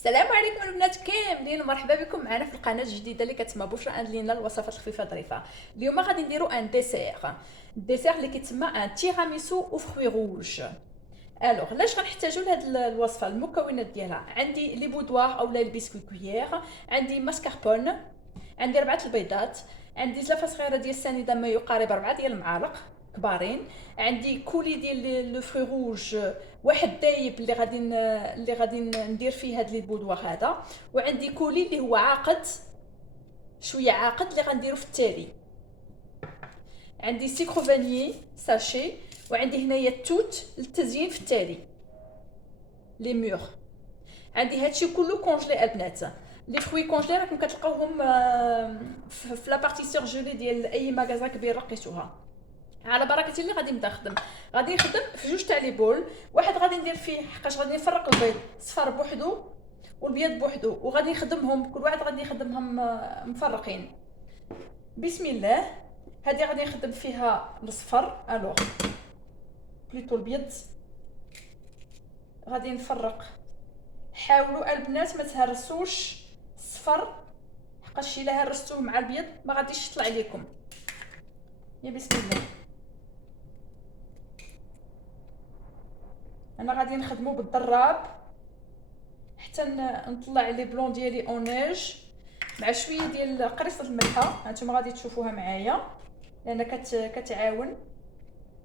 السلام عليكم البنات كاملين، مرحبا بكم معنا في القناه الجديده اللي كتسمى بشرى اند لينا الوصفات الخفيفه ظريفه. اليوم غادي نديرو ان ديسير اللي كيتسمى ان تيراميسو او فروي روج. الوغ لاش غنحتاجو لهاد الوصفه؟ المكونات ديالها عندي لي بودوار اولا لي بسكوي كويير، عندي ماسكاربون، عندي 4 البيضات، عندي زلافه صغيره ديال السنيده ما يقارب 4 ديال المعالق كبارين، عندي كولي ديال لو فري روج واحد دايب اللي غادي ندير فيه هاد لي بودوار هذا، وعندي كولي اللي هو عاقد شويه عاقد اللي غنديرو في التالي، عندي سيكرو فانيي ساشي، وعندي هنايا التوت للتزيين في التالي لي مور. عندي هادشي كله كونجلي البنات. لي فروي كونجلي راكم كتلقاوهم في لا بارتي سيرجولي ديال اي ماغازا كبير لقيتوها. على بركه الله غادي نبدا نخدم. غادي نخدم في جوج تاع لي بول، واحد غادي ندير فيه حقاش غادي نفرق البيض صفر بوحدو والبيض بوحدو، وغادي نخدمهم كل واحد غادي نخدمهم مفرقين. بسم الله. هذه غادي نخدم فيها الصفر، الوغ بليتو البيض غادي نفرق. حاولوا البنات ما تهرسوش الصفر، حقاش الا هرستوه مع البيض ما غاديش يطلع لكم. يا بسم الله. انا غادي نخدمو بالضراب حتى نطلع لي بلون ديالي اونيج مع شويه ديال قريصه الملحه. هانتوما غادي تشوفوها معايا لان كتعاون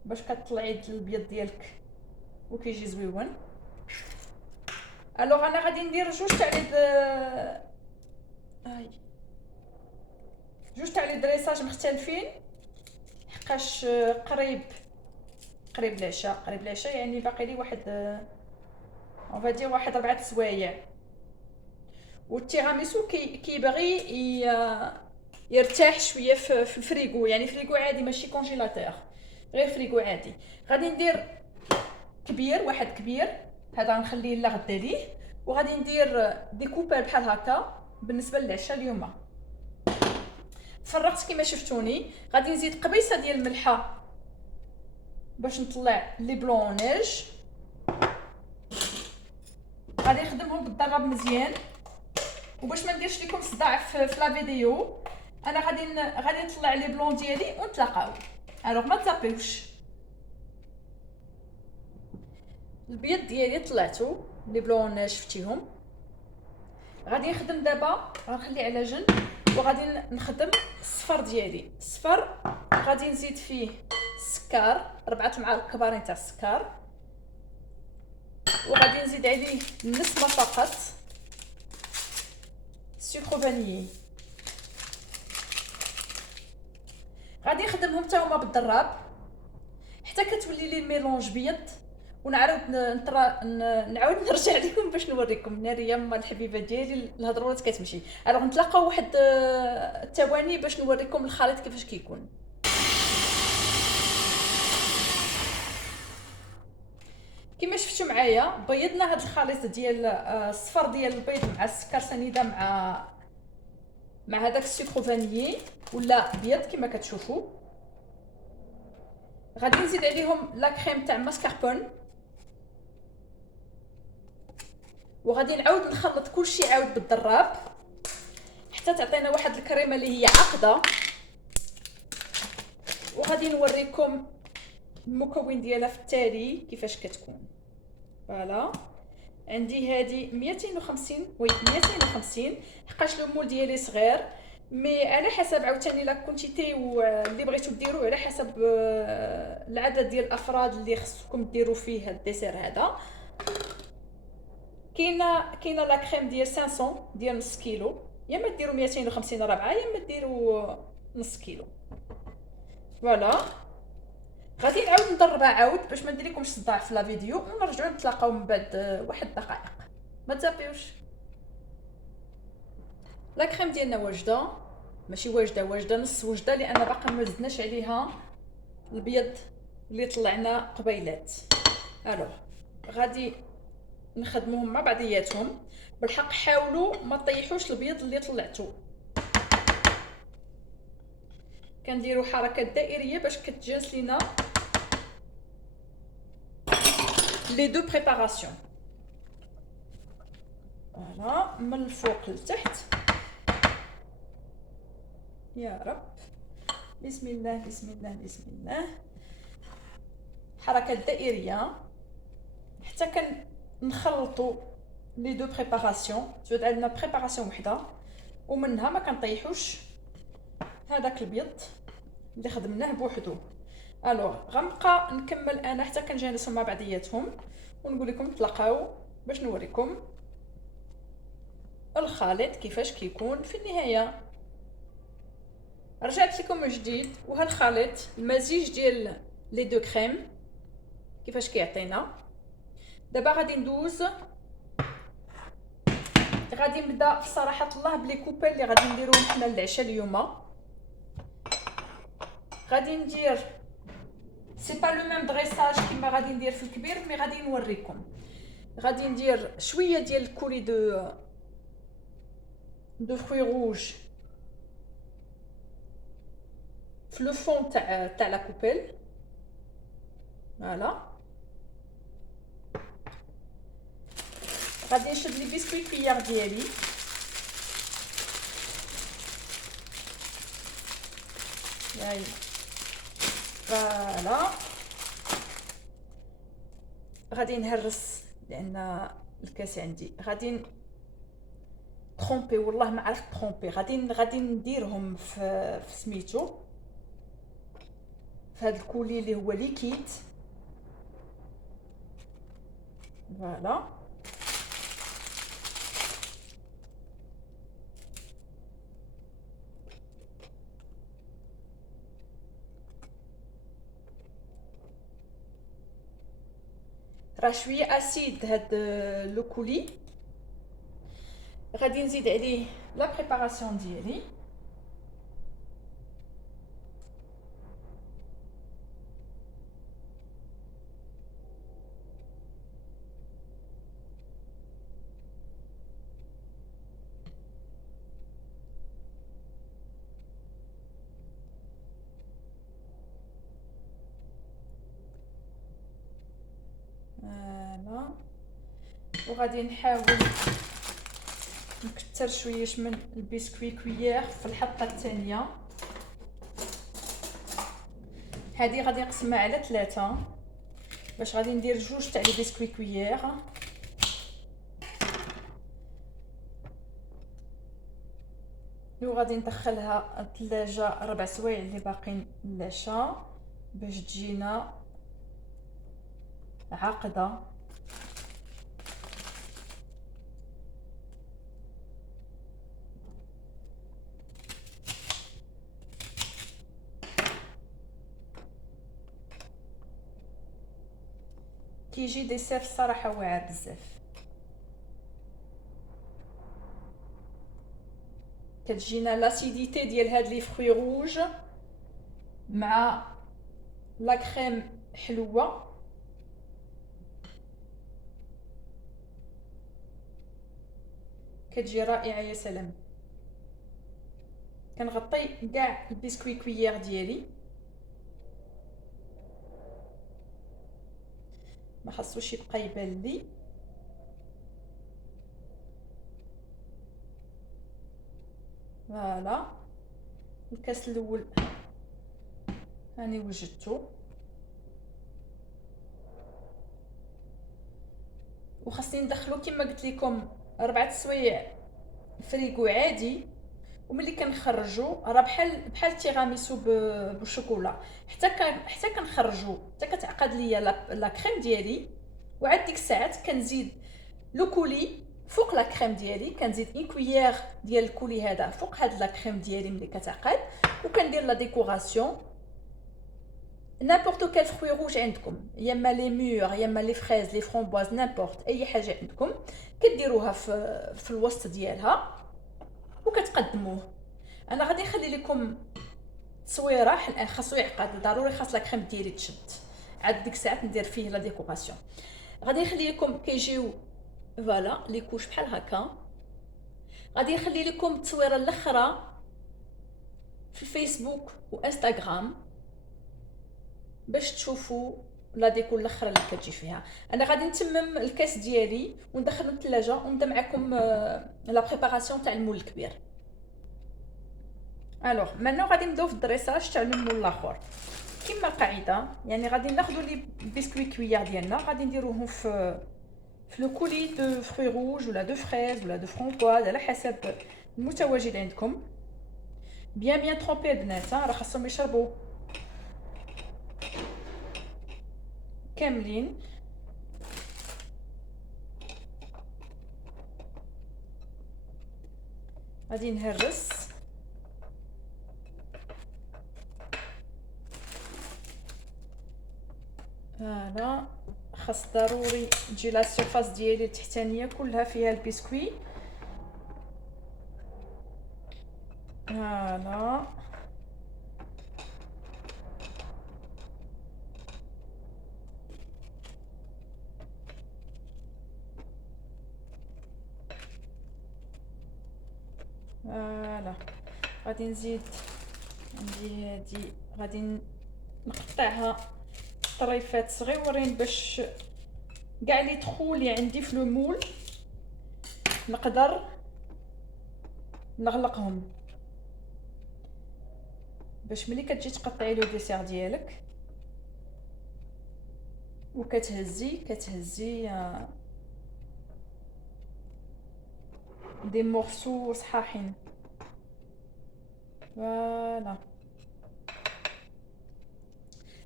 باش كطلعي البيض ديالك وكيجي زويون. الوغ انا غادي ندير جوج تاع لي دريساج مختلفين، حقاش قريب العشاء يعني باقي لي واحد اون فادير واحد 4 سوايع. والتيراميسو كيبغي يرتاح شويه في الفريغو، يعني فريغو عادي ماشي كونجيلاتور، غير فريغو عادي. غادي ندير واحد كبير، هذا غنخليه لغدا ليه، وغادي ندير ديكوبال بحال هكا بالنسبه للعشاء اليوم. فرغت كما شفتوني. غادي نزيد قبيصه ديال الملحه باش نطلع لي بلونيج. غادي نخدمهم بالضرب مزيان، وباش ما نديرش لكم صداع في لا فيديو انا غادي نطلع لي بلون ديالي ونتلاقاو. الوغ ما تزابيوش. البيض ديالي طلعتو لي بلون شفتيهم. غادي نخدم دابا، غنخليه على جنب، وغادي نخدم الصفر ديالي. الصفر غادي نزيد فيه السكر 4 معالق كبارين تاع السكر، وغادي نزيد عليه نص ما فقط سكر فانيي. غادي نخدمهم حتى هما بالضراب حتى كتولي لي الميلونج بيض، ونعاود نرجع لكم باش نوريكم ناريه ما الحبيبه ديالي الهضرورات كتمشي. الوغ نتلاقاو واحد الثواني باش نوريكم الخليط كيفاش كيكون. كما شفتوا معايا بيضنا هذا الخليط ديال الصفر ديال البيض مع السكر سنيده مع هذاك السكر فانيي ولا بيض كما كتشوفوا. غادي نزيد عليهم لا كريم تاع ماسكاربون، وغادي نعاود نخلط كلشي عاود بالضراب حتى تعطينا واحد الكريمه اللي هي عاقده. وغادي نوريكم المكون ديالها في التالي كيفاش كتكون. فوالا عندي هذه 250 حقاش المول ديالي صغير، مي على حسب عاوتاني لا كونتيتي واللي بغيتو ديروه على حسب العدد ديال الافراد اللي خصكم ديروا فيه هاد الديسير هذا. كاينه لا كريم ديال 500 ديال نص كيلو، يا اما ديروا 250 ربعه يا اما ديروا نص كيلو. فوالا غادي نعاود نضربها عاود باش ما ندير لكمش صداع في لا فيديو، ونرجعوا نتلاقاو من بعد واحد الدقائق. ما تزابيوش. لا كريم ديالنا واجده، ماشي واجده نص وجده، لان باقا ما زدناش عليها البيض اللي طلعنا قبيلات. الوغ غادي نخدموهم مع بعضياتهم. بالحق حاولوا ما طيحوش البيض اللي طلعتو، كنديروا حركات دائريه باش كتجانس لينا لي دو بريباراسيون. فوالا من الفوق لتحت. يا رب، بسم الله بسم الله بسم الله. حركات دائريه حتى كنخلطوا لي دو بريباراسيون. تعود عندنا بريباراسيون وحده ومنها ما كنطيحوش هذاك البيض اللي خدمناه بوحدو. الوغ غنبقى نكمل انا حتى كنجانسهم مع بعضياتهم ونقول لكم تلاقاو باش نوريكم الخليط كيفاش كيكون في النهايه. رجعت لكم من جديد، وها الخليط المزيج ديال لي دو كريم كيفاش كيعطينا. دابا غادي ندوز، غادي نبدا في صراحه الله بلي كوبل اللي غادي نديروهم حنا للعشاء اليوم. غادي ندير سي با لو ميم دريساج كيما غادي ندير في الكبير، مي غادي نوريكم. غادي ندير شويه ديال الكولي دو فروي روج في لو فون تاع لا كوبل. فوالا غادي نشد لي بيسكوي كويار ديالي. هاي فوالا غادي نهرس لان الكاس عندي. غادي ترومبي، والله ما عرفت ترومبي. غادي نديرهم في سميتو في هذا الكولي اللي هو ليكيد. فوالا راه شويه اسيد هاد لو كولي. غادي نزيد عليه لا بريباراسيون ديالي. فوالا وغادي نحاول نكتر شويش من البسكوي كويير في الحطه الثانيه. هذه غادي نقسمها على 3 باش غادي ندير 2 تاع لي بسكوي كويير. وغادي ندخلها الثلاجه 4 سوايع اللي باقين للعشاء باش تجينا عاقده. كيجي ديسير الصراحه واعر بزاف. كتجينا لاسيديتي ديال هاد لي فروي روج مع لا كريم حلوه. كتجي رائعه يا سلام. كنغطي كاع البسكوي كويير ديالي، ما خاصوش يبقى يبان لي. فوالا الكاس الاول هاني وجدته. وخاصني ندخلو كما قلت لكم 4 سوايع فريغو عادي. وملي كنخرجو راه بحال التيراميسو بالشوكولا. حتى كنخرجو حتى كتعقد ليا لا كريم ديالي. وعاد ديك الساعات كنزيد لو كولي فوق لا كريم ديالي. كنزيد ان كويير ديال الكولي هذا فوق هاد لا كريم ديالي ملي كتعقد. وكندير لا ديكوراسيون نابورت كال فروي روج عندكم، يا اما لي مور يا اما لي فريز لي فرامبواز نابورت اي حاجه عندكم كديروها في الوسط ديالها وكتقدموه. انا غادي نخلي لكم تصويره خاصو يعقد ضروري. خاص لا كريم ديالي تشد. عاد ديك الساعات ندير فيه لا ديكوراسيون. غادي نخلي لكم كيجيو فوالا لي كوش بحال هكا. غادي نخلي لكم التصويره الاخرى في الفيسبوك وانستغرام باش تشوفوا لا ديكور الاخرى اللي كتجي فيها. انا غادي نتمم الكاس ديالي وندخلو للثلاجه ونبدا معكم لا بريباراسيون تاع المول الكبير. الوغ مانو غادي نبداو في الدريساج تاع المول الاخر. كما القاعده يعني غادي ناخذوا لي بسكوي كويار ديالنا، غادي نديروهم في لو كولي دو فروي روج ولا دو فريز ولا دو فرامبواز على حسب المتواجد عندكم. بيان ترومبي البنات، راه خاصهم يشربوا كاملين. غادي نهرس هنا. خاص ضروري تجي لا سيرفاس ديالي التحتانيه كلها فيها البسكوي. هنا فوالا. غادي نزيد عندي هادي، غادي نقطعها طريفات صغيورين باش كاع لي تخو لي عندي في لو مول نقدر نغلقهم، باش ملي كتجي تقطعي لو ديسير ديالك كتهزي دي مورسو صحاحين. فوالا.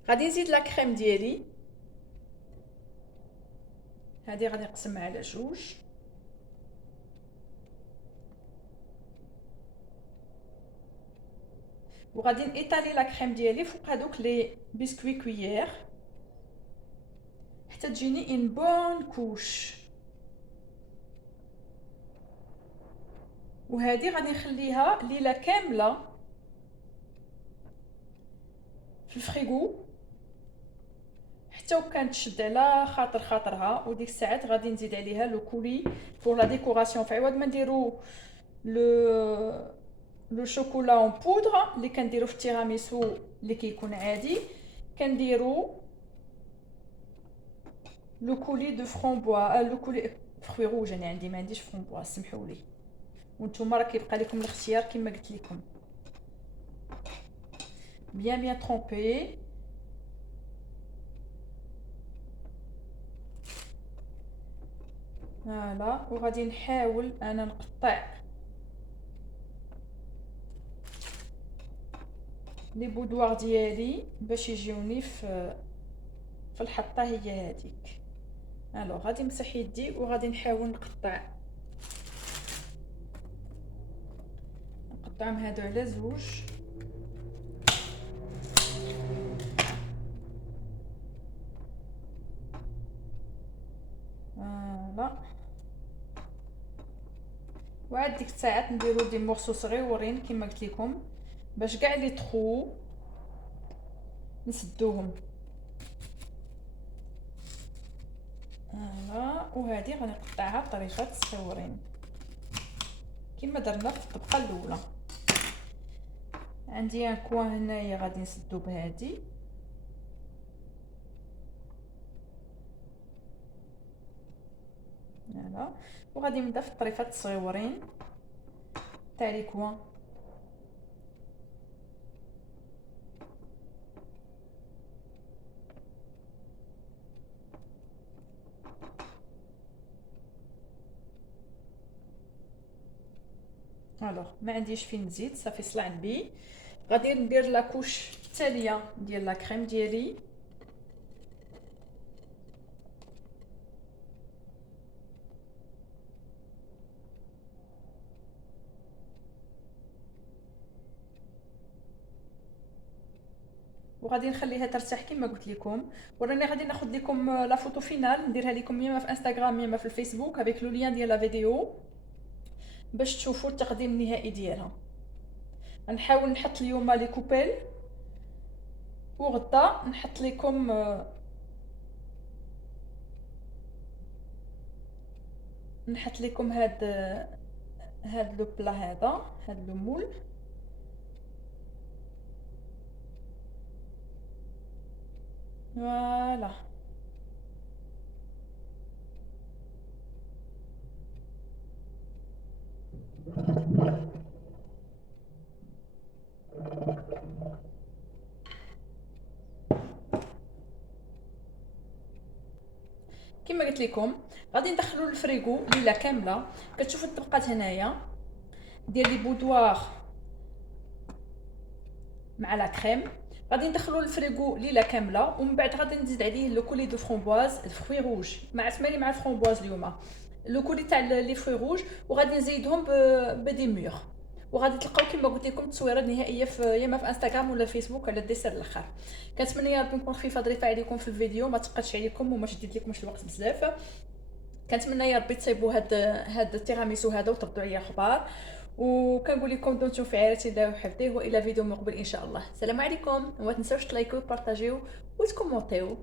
غادي نزيد لا كريم ديالي، هذه غادي نقسمها على جوج. وغادي نيطالي لا كريم ديالي فوق هذوك لي بسكوي كويير حتى تجيني ان بون كوش. وهذه غادي نخليها ليله كامله في الفريغو حتى وكانت تشد على خاطرها. وديك الساعات غادي نزيد عليها لو كولي بور لا ديكوراسيون. في عوض ما نديرو لو شوكولا اون بودر اللي كنديرو في التيراميسو اللي كيكون عادي، كنديرو لو كولي دو فرامبوا، لو كولي فروي روج. انا عندي ما عنديش فرامبوا، سمحوا لي. وانتم راه كيبقى لكم الاختيار كما قلت لكم. بيان ترومبي. فوالا. وغادي نحاول انا نقطع لي بودوار ديالي باش يجيوني في الحطه هي هذيك. الو غادي نمسح يدي وغادي نحاول نقطعهم هادو على زوج. فوالا. وعاد ديك الساعات نديرو دي مورسو صغيورين كما قلت لكم باش كاع لي تخو نسدوهم. فوالا. وهذه غنقطعها بطريقات صغيورين كما درنا في الطبقه الاولى. عندي ان كوان هنايا غادي نسدو بهادي. فوالا. وغادي نبدا في الطريفات الصغيورين تاع لي كوان. الوغ ما عنديش فين نزيد، صافي صلع بي. غادي ندير لا كوش التاليه ديال لا كريم ديالي. وغادي نخليها ترتاح كما قلت لكم. وراني غادي ناخذ لكم لا فوتو فينال نديرها لكم يما في انستغرام يما في الفيسبوك افيك لو لين ديال لا فيديو باش تشوفوا التقديم النهائي ديالها. غنحاول نحط اليوم لي كوبيل وغدا نحط لكم هاد لو بلا هاد لو مول. فوالا. كما قلت لكم غادي ندخلو للفريغو ليله كامله. كتشوفوا الطبقات هنايا ديال لي بودوار مع لا كريم. غادي ندخلو للفريغو ليله كامله، ومن بعد غادي نزيد عليه لو كولي دو فرامبواز الفخوي روج مع ثماني مع الفرامبواز اليوم، لو كولي تاع لي فروي روج، وغادي نزيدهم بدي مور. وغادي تلقاو كما قلت لكم التصويرات النهائيه في يا اما في انستغرام ولا فيسبوك على الديسير الاخر. كنتمنى يا ربي نكون خفيفه ظريفه عليكم في الفيديو، ما تقلش عليكم وما شديت لكمش الوقت بزاف. كنتمنى يا ربي تصيبوا هاد التيراميسو هذا وتردوا عليا اخبار، وكنقول لكم دمتم في عائله الله وحفظه، والى فيديو مقبل ان شاء الله. السلام عليكم، وما تنساوش تلايكوا وتبارطاجيو وتكومونتيو.